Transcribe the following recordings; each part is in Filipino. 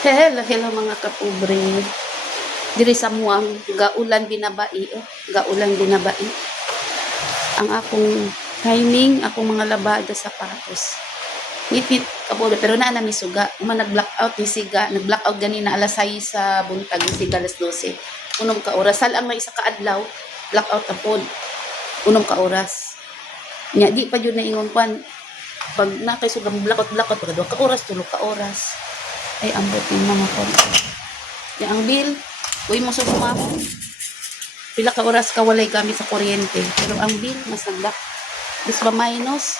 Hello, hello mga kapobre. Diri sa muang gaulan binabai, gaulan binabai. Ang akong timing, akong mga labada sapatos. Ngipit kapobre pero naa na mi suga. Man nag-blackout ni siga, nag-blackout ganina alas 6 sa buntag ni siga alas 12. Unom ka oras sal ang may isa ka adlaw, blackout na pod. Unom ka oras. Nya di pa jud na ingon kwan pag na kay suga blackout pag 2 ka oras, 3 ka oras. Ay ambot yung mga kon. Ya ang bill, uy mo sa sumahon. Pila ka oras ka walay gamit sa kuryente. Pero ang bill, mas nagdak. Bis ba minus?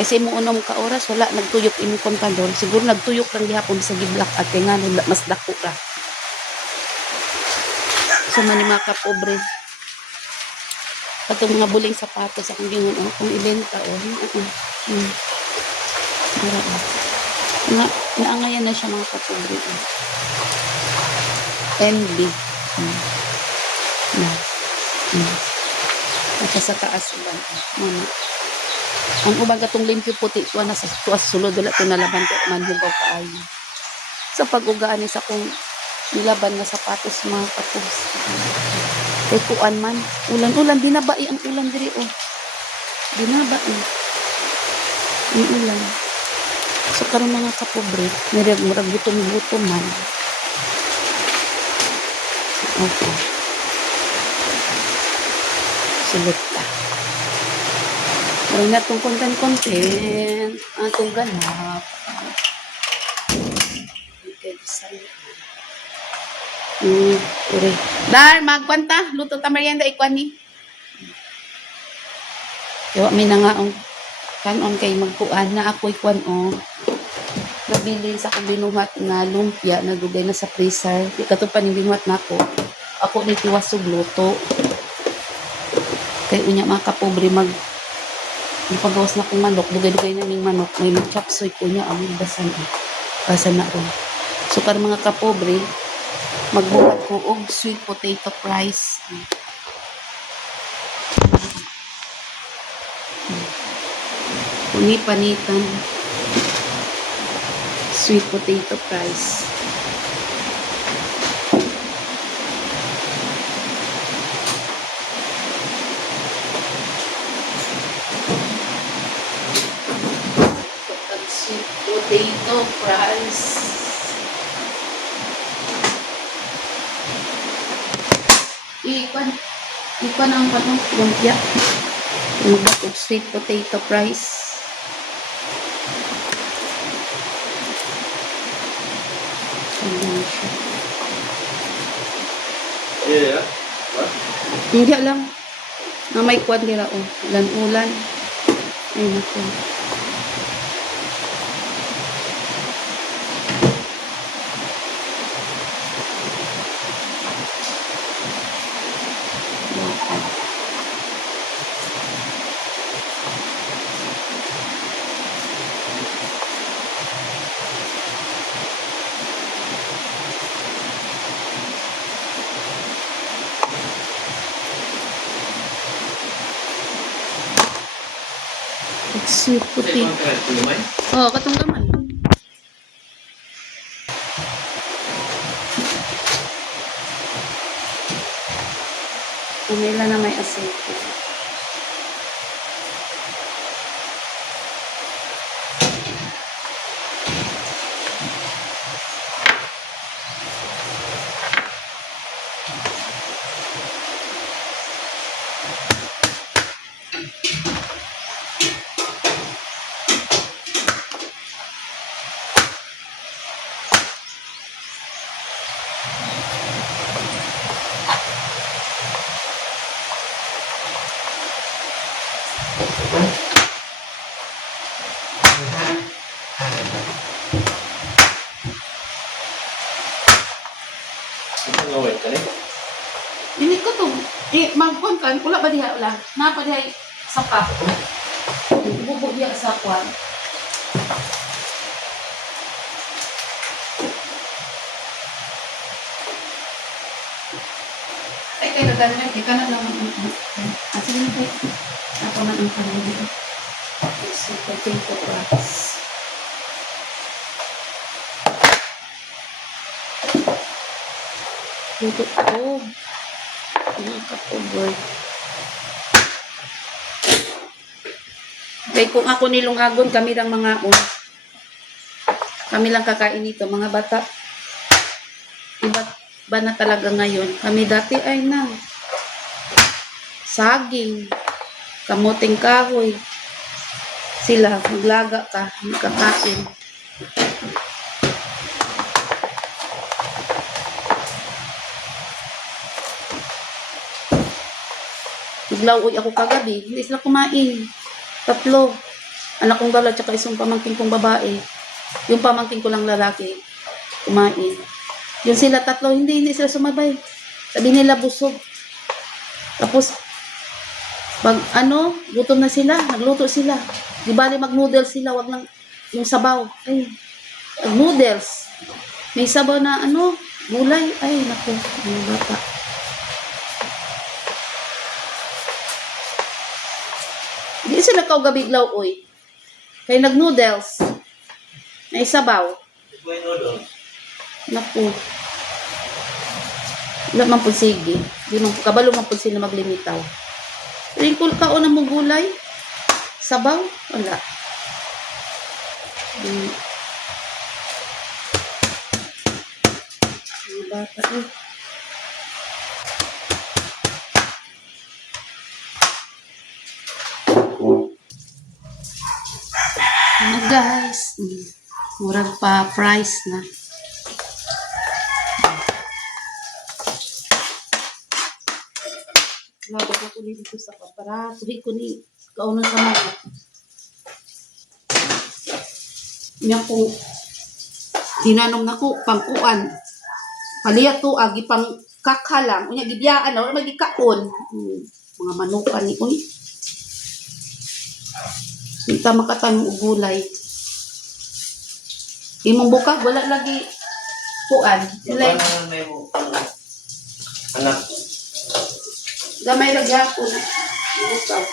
Kasi mo unom ka oras, wala, nagtuyok imong kontador. Siguro nagtuyok lang gihapon sa gi-black at kaya nga mas dako ka. So man mga kapobre. Katong mga buling sapatos akong gingon, kung ibenta, naangayan na siya mga kapobre. NB. At sa taas uban. Ang ubang katong limpyo puti ko na sa tuas sulod wala to nalaban ko man hugaw kaayo. Sa pag-ugaan ni sa kung nilaban nga sapatos mga kapobs. Kay kuan man, ulan-ulan binabai ang ulan diri Binabai. Ang ulan. So karon mga kapobre, murag gutom man. Okay. Sulit ka. Pero na itong content, atong ganap. Okay, Dar, magkwanta. Luto ta merienda, ikwan ni. Kaya may na nga kanon kay magkuan na ako ikwan nabili sa akong binuhat na lumpia na dugay na sa freezer. Di ka to pa ni binuhat na ako. Ako ni tiwasog luto. Kay unya mga kapobre ipagawas na kong manok, dugay-dugay na ning manok, may chop suey ko niya, among basan na ron. So para mga kapobre, magbuhat ko og sweet potato fries. Panitan sweet potato fries. Potato fries. Ikwan ang lumpia. Magbat og sweet potato fries. Yeah. What? Hindi lang. Na may kwan nila ulan-ulan. Ay nako. Sweet potato. Katong gaman. Umila na may asete. Ini ko to. Magkon kan pula ba diha ulang? Na pa diha sapa. Bubog diha sa kwan. Ay kay nagdala di kana lang. Sige na kay. Ako na ang kanila. Potato fries. Luto ko. Mga kapobre. Kaya kung ako nilungagon, kami lang mga kami lang kakain nito, mga bata. Iba ba na talaga ngayon? Kami dati ay na. Saging. Kamuting kahoy. Sila, maglaga ka, magkakain. Naglawoy ako kagabi, hindi sila kumain. 3. Anak kong dala, tsaka isang pamangkin kong babae. Yung pamangkin ko lang lalaki, kumain. Yung sila 3, hindi sila sumabay. Sabi nila busog. Tapos, gutom na sila, nagluto sila. Di bali mag-noodles sila, wag lang yung sabaw. Ay, noodles. May sabaw na gulay. Ay, naku, mga bata. Di sila kaugabiglaw, oy. Kaya nag-noodles. May sabaw. May noodles. Naku. Wala man po sige. Di man kabalo man po sila maglimitaw. Ringkol ka o na mong gulay? Sabaw? Wala. Mga bata eh. Guys. Murag pa price na. Lagay ko ni dito sa kapara. Tuhi ko ni kauna sa mga. Niya kung tinanom na ko, pangkuan. Paliya to, agi pang kakalang. Unya, gibiyaan na, wala magikaon. Mga manukan ni, uy. Kita makatanong og gulay. Imong bukag, wala lagi kuan. Wala. May anak. Gamay lagi ako na. Bukag.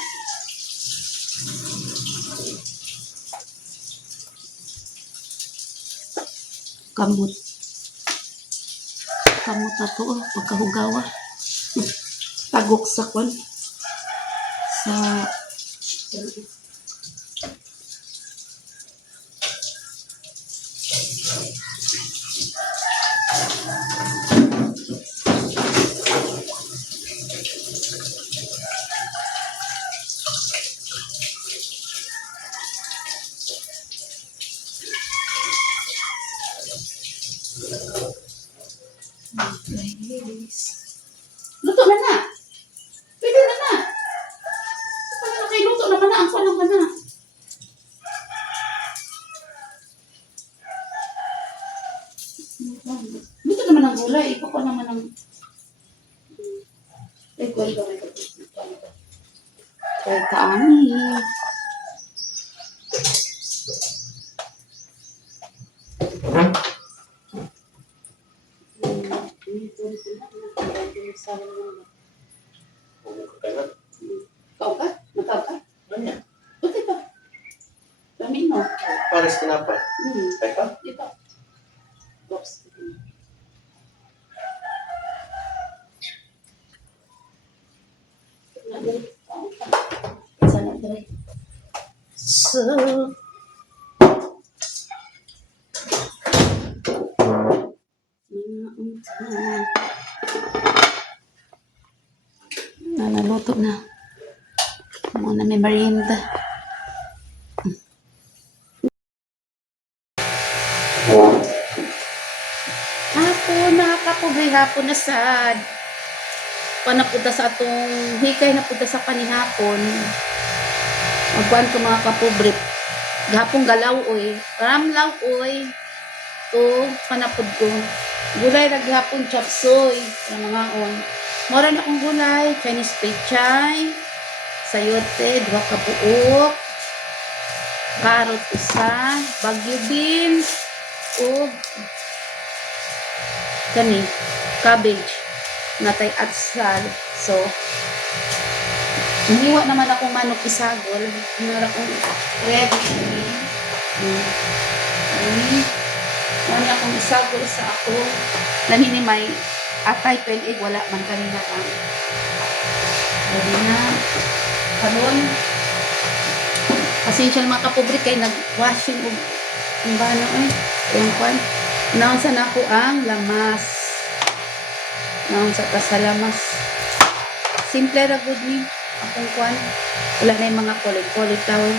Kamot. Kamot na to, pagkahugawa. Tagok sa kwan. Sa luto na na. Pwede na na. Pwede na kayo luto naman na. Ang palang ka na. Luto naman ang gulay. Ikaw pa naman ang... Ay, kwento may kapit. Kaya kaani. Ikaw ka? Nakaw ka? Ano? Buti pa. Lamin mo. Pares kinapa. Teka. Ito. Box. Sana dre. So. Naluto na. Muna may merienda. Hapon na kapobre, hapon na sad. Panapunta sa atong hikay na punta sa kanihapon. Magkuhan ko mga kapobre. Gapong galaw oy. Ramlaw oy. To panapod ko. Gulay na gapong chapsoy. Yung mga on. Mora na akong gulay. Chinese pechay. Sayote. 2 ka buok. Carrot isa. Baguio beans. O kani. Cabbage. Natay atsal. So, hiniwa naman akong manok isagol. Hiniwa akong ready. Ano akong isagol sa ako. Naninimay atay pen egg wala man kanina lang. Ready na. Karon. Pasensya na mga kapobre kay nag-washing og ang bano ay. Yung kwan. Naon sa nako ang lamas. Naon sa kasalamas. Simple ra good ni akong kwan. Wala na yung mga cauliflower.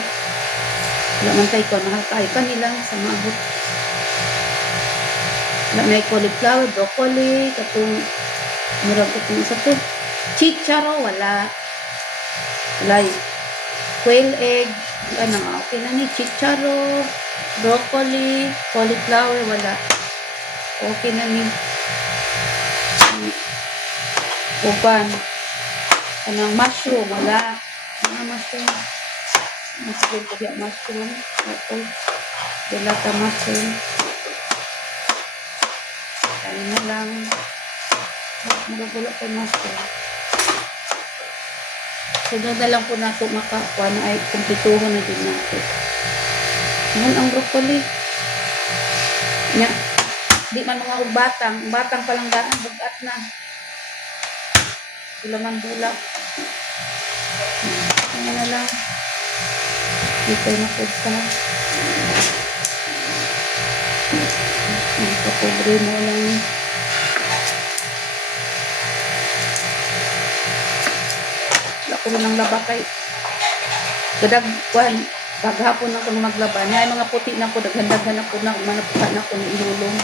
Wala man tayo kwan. Mahal kayo kanila sa maabot. Wala na yung cauliflower, broccoli, katong murag katong sa to. Chicharo, wala. Wala yung quail egg. Ano nga, okay na ni. Chicharo, broccoli, cauliflower, wala. Okay na ni. Uban. Anong mushroom, wala. Ano mushroom? Masigil ko diya mushroom. Okay. Wala ka mushroom. Kaya na lang. Magagula ko mushroom. So, doon na lang po nato makakuha na ay kumpituho na din nato. Ngayon ang broccoli. Nya. Di man mga batang. Batang palang daan. Bugat na. Sulaman bulak. Ano na lang. Dito na po ka. Ang kapobre mo lang. Wala ko rin ang laba kay. Gadagwan. Paghapon na kung maglaba. Niya ay mga puti na po. Daghandagan na po na. Manapuka na po ng ilulong.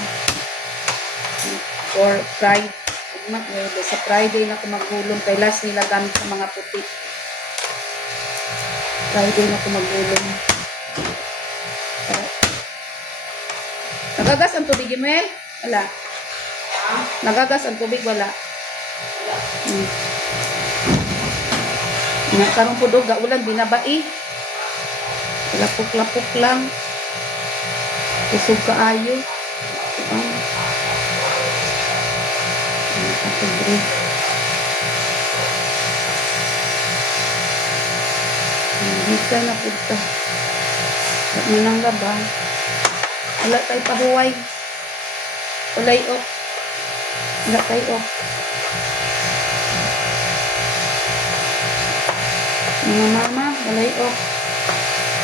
Or fried. Sa Friday na ako maggulong. Kay last nila gamit sa mga puti. Friday na ako maggulong. Nagagas ang tubig, Emel? Wala. Nagagas ang tubig, wala. Karong po doon, gaulan, binabai. Lapok-lapok lang. Kusog kaayo. Kapobre. Hindi ka na punta. At manang laba. Wala tayo pahuway. Walay off. Wala tayo off. Mga mama, walay off.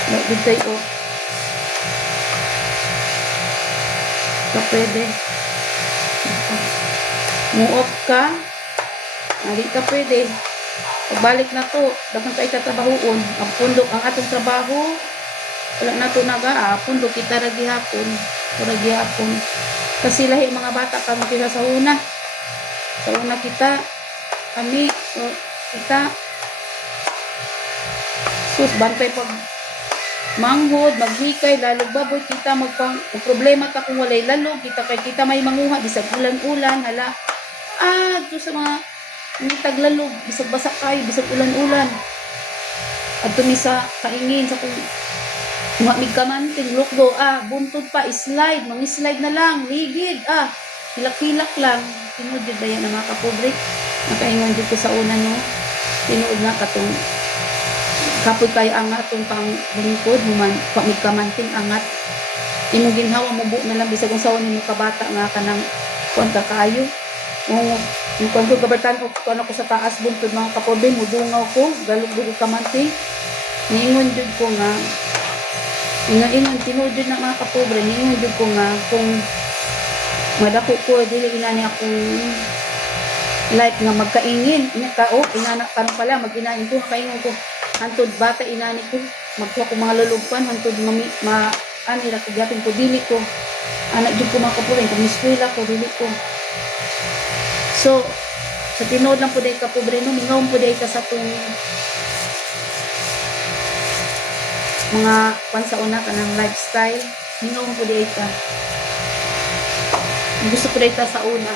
Wala din tayo off. Ito pwede. Mu-off ka. Hindi ka pwede. Pagbalik na to, dapat tayo tatrabahoon. Ang pundok, ang atong trabaho, wala na to pundok kita ragihapon. Ragihapon. Kasi lahi mga bata kami kita sa una. Sa una kita, kami, kita, sus, bantay pag manghod, maghikay, lalog baboy, kita problema ta kung walay lalog, kita kay kita may manguha, bisag ulan-ulan, hala. Ito sa mga taglalog, bisag basak kayo, bisag ulan-ulan. At ni sa kaingin, sa kung mamig kamanting, lukdo, buntod pa, slide, slide na lang, ligid, hilak-hilak lang. Tinuod yun ba yan ang mga kapobre? Nakaingon dito sa una, no? Tinuod na katong kapoy kayo angat itong pang bungkod, mamig kamanting, angat. Imong ginhawa mo buo na lang, bisag kung sawan mo kabata nga ka ng kuwan ka kayo. Yung kuwan ko kabartan ko ako sa taas buntod mga kapobre, mudungaw ko, galug-galug kamanting. Niingon dyan ko nga, ingon tinuod na mga kapobre, niingon dyan ko nga, kung madako ko, dili inani akong like nga magkaingin. Inana karon pala, mag-inanin ko, kaingon ko, hantod bata inani ko, magkuha ko mga lulugpan, hantod ani ra ko gyapon ko, dili ko. Anak dyan ko mga kapobre, kung miskwila ko, dili ko. So, sa tinood lang po dahil kapobre, no, mingawon po dahil ka sa itong mga pansa una ka ng lifestyle, mingawon po dahil ka. Gusto ko dahil ka sa una.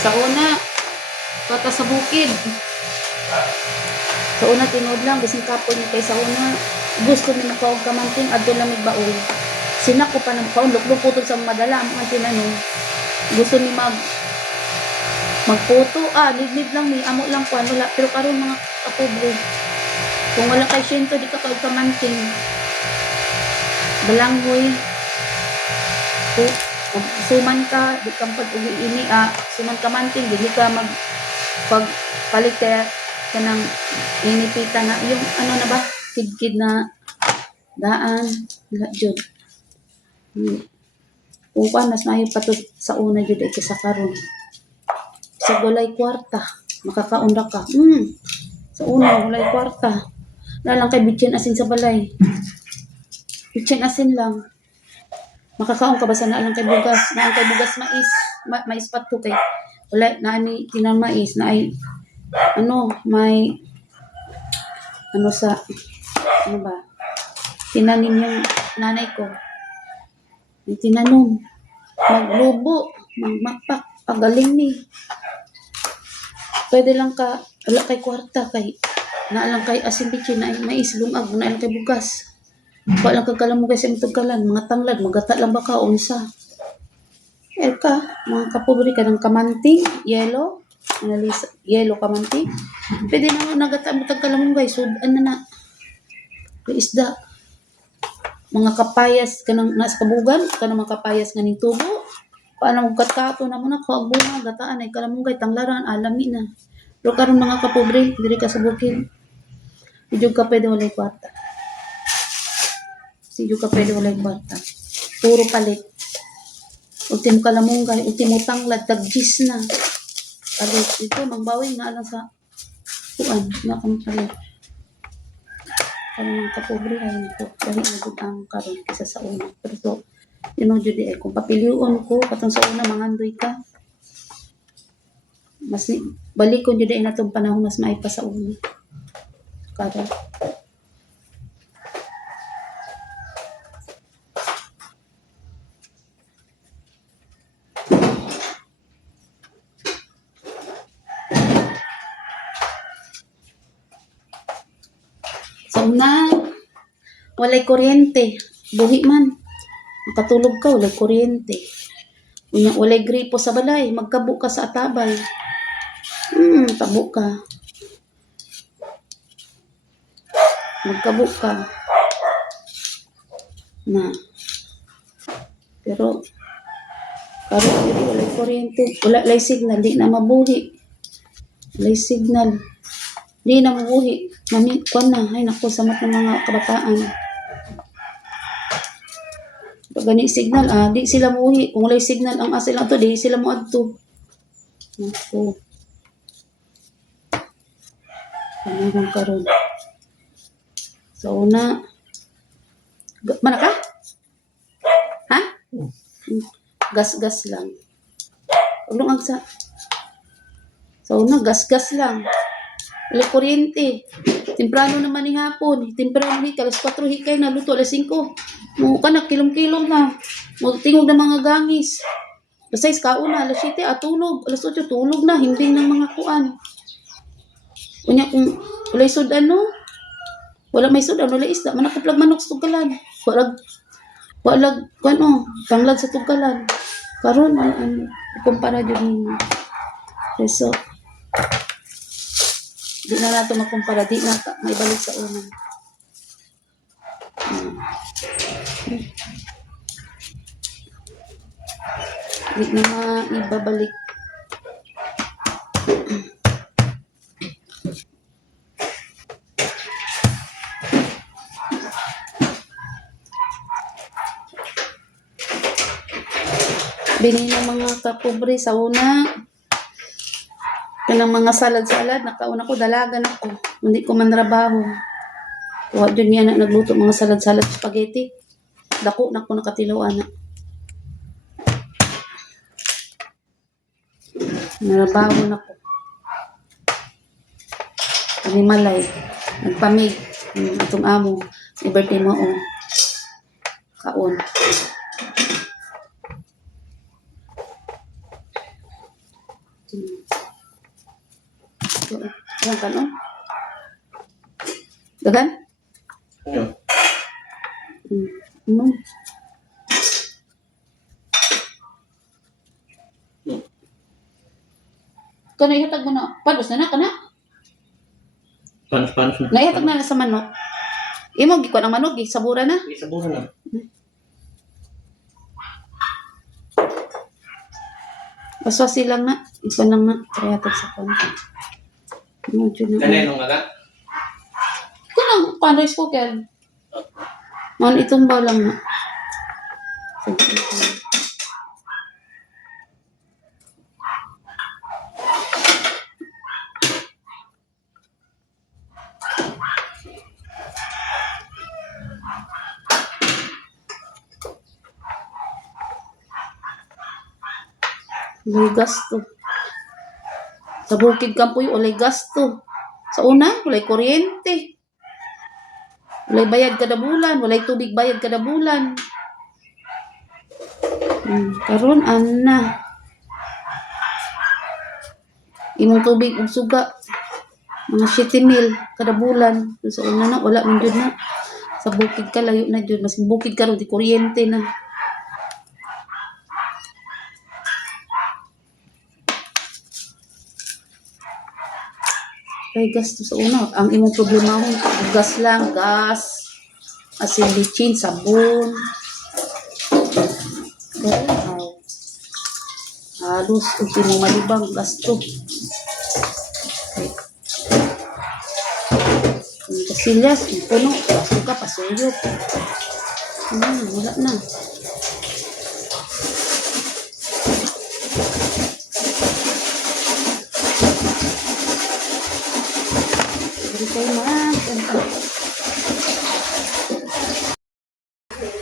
Sa una, kata sa bukid. Sa una, tinood lang, bising kapon niya kay sa una. Gusto niya makawag kamanting, adto lang may baul. Sinak ko pa ng kaon, lukluputod sa madala, ang tinanong. gusto ni magputo, nidnid lang ni, amo lang kuan, wala. Pero karon mga kapobre, kung wala kay syento, di ka kamanting. Balanghoy, suman ka, di ka pag-uwi ini, suman ka manting, di ka pagpaliter ka ng inipita na, yung ano na ba, kid na daan, wala dyan. Kung panas na yung pato sa una dyan, ay kisa karon. Sa gulay kwarta, makakaunda ka. Sa una, gulay kwarta. Nalang kay bitchin asin sa balay. Bitchin asin lang. Makakaon ka ba sa naalang kay bugas? Naalang kay bugas mais. Mais pato kay. Wala, naani, tinang mais. Na ay, may, ano ba? Tinanim yung nanay ko. May tinanom. Maglubo. Magmakpak. Pagaling ni. Pwede lang ka, wala kay kwarta kay naalang kay asin bitchin na mais, lungag, naalang kay bugas. Wala lang kagkalam mo guys, yung tugkalan, mga tanglad, magata lang ba ka, unsa. Ka, mga kapobre ka ng kamanting, yellow, yellow kamanting. Pwede na nagata mo tagkalam mo guys, sudan na. Isda. Mga kapayas ka ng nasa kabugan, ka ng mga kapayas nga ning tubo. Paano magkatato na mo na, kuwag bunga, gataan ay kalamungay, tanglaran, alami na. Pero karon mga kapobre, diri ka sa bukid. Hindi ka pwede walay kwarta. Hindi ka pwede walay kwarta. Puro palit. Ultimo kalamunggay, ultimo tanglad, tagjis na. Palit. Ito, mangbawin nga lang sa kuan, na kang palit. Kaya mga kapobre ay nito. Dahil nagod ang karon kisa sa una. Pero so, judi ay kung papiliun ko, katong sa una, mangandoy ka. Mas balikon jud ay natong panahon mas maay pa sa una. Kada sa una, walay kuryente. Buhi man. Makatulog ka, walay kuryente. Walay gripo sa balay. Magkabo ka sa atabay. Tabo ka. Magkabo ka. Na. Pero, karon dili walay kuryente. Wala lay signal, di na mabuhi. Walay signal. Di na mabuhi. Kuan na. Ay, naku, samat ng mga kabataan. Pag gani signal, di sila muhi. Kung walay signal ang asa lang to, di sila mo adto. Naku. Panahon karon. So una, mana ka? Ha? Gas-gas lang. Ulong agsa. So una, gas-gas lang. Wala kuryente. Temprano naman ni hapon. Temprano ni alas 4 hikay na luto alas 5. Mo ka na kilom-kilom na. Mo tingog na mga gangis. Alas 6 kauna, alas 7 tulog. Alas 8 tulog na, himbing ng mga kuan. Unya kung walay sudan no. Wala may sudan, wala isda, manakuplag manok sa tugkalan. Walag tanglad sa tugkalan. Karon kumpara jud ninyo. So, di na nato makumpara, di na may balik sa una. Di na maibabalik. Bini ng mga kapobre sa una. Kanang mga salad-salad, nakauna ko, dalagan ako. Hindi ko man trabaho. Kuha dyan niya na nagluto mga salad-salad spaghetti. Dako na ko nakatilawan na. Narabaho na ko. Kami malay. Nagpamig. Itong amo. I-birthday mo o. Kaon. Dagan ka no? Dagan? Kano ihatag mo na. Panos na kana. Panos na. Naihatag na sa manok. Imo gikuan ang manok, sabura na. Isabuhan na. Baswasi lang na. Ikuan lang na. Ihatag sa kanto. Medyo na. Kanay nung aga? Kunang pan rice cooker. Man itong balang na. Ulay gasto. Sa bukid kampoy, ulay gasto. Sa una, ulay kuryente. Ulay bayad kada bulan. Ulay tubig bayad kada bulan. Karon ana. Imong tubig ug suga. Mga 7,000 kada bulan. Sa una na, wala man jud na. Sa bukid ka, layo na jud. Mas bukid ka ron, di kuryente na. Kay gasto sa una. Ang imong problema mo, gas lang, gas, asin bitchin, sabon. Wow. Halos, kung imong malibang, gasto. Ang kasilyas, ang puno, gasto ka, pasuyok. Wala na.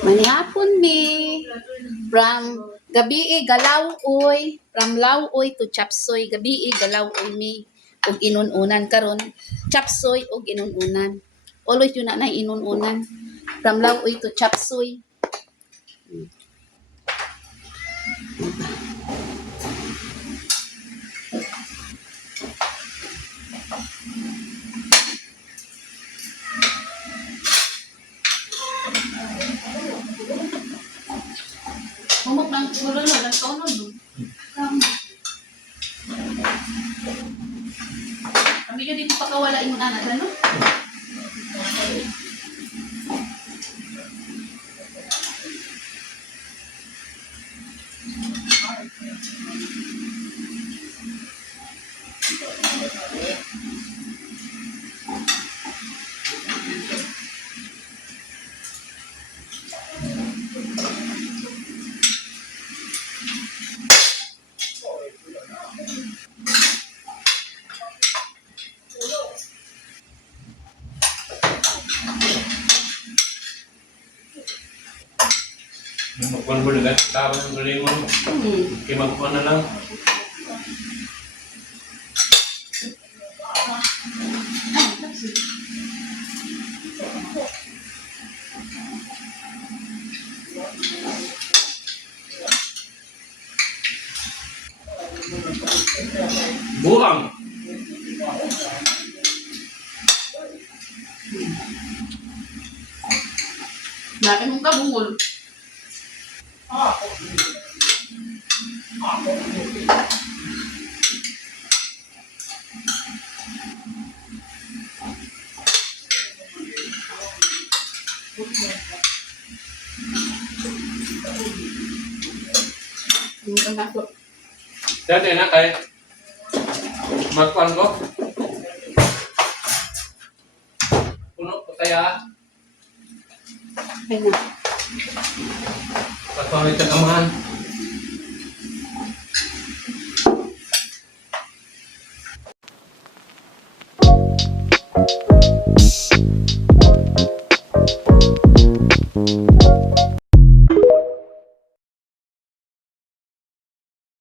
Manihapon mi from gabi Galauoy, from Lauoy to Chapsoy, gabi Galauoy mi og inununan karon Chapsoy og inununan. Always yun na inununan from Lauoy to Chapsoy. Humok ng siguro na, nagkaunon doon. Kami ka dito pakawala yung anak, ano? Magkuhan mo na, tama ng galing mo. Kaya magkuhan na lang. Buang! Dami mong kabungol. Dati na kay magkuhan ko. Puno ko kaya. Ayun na. Pagpawit ka kamahan.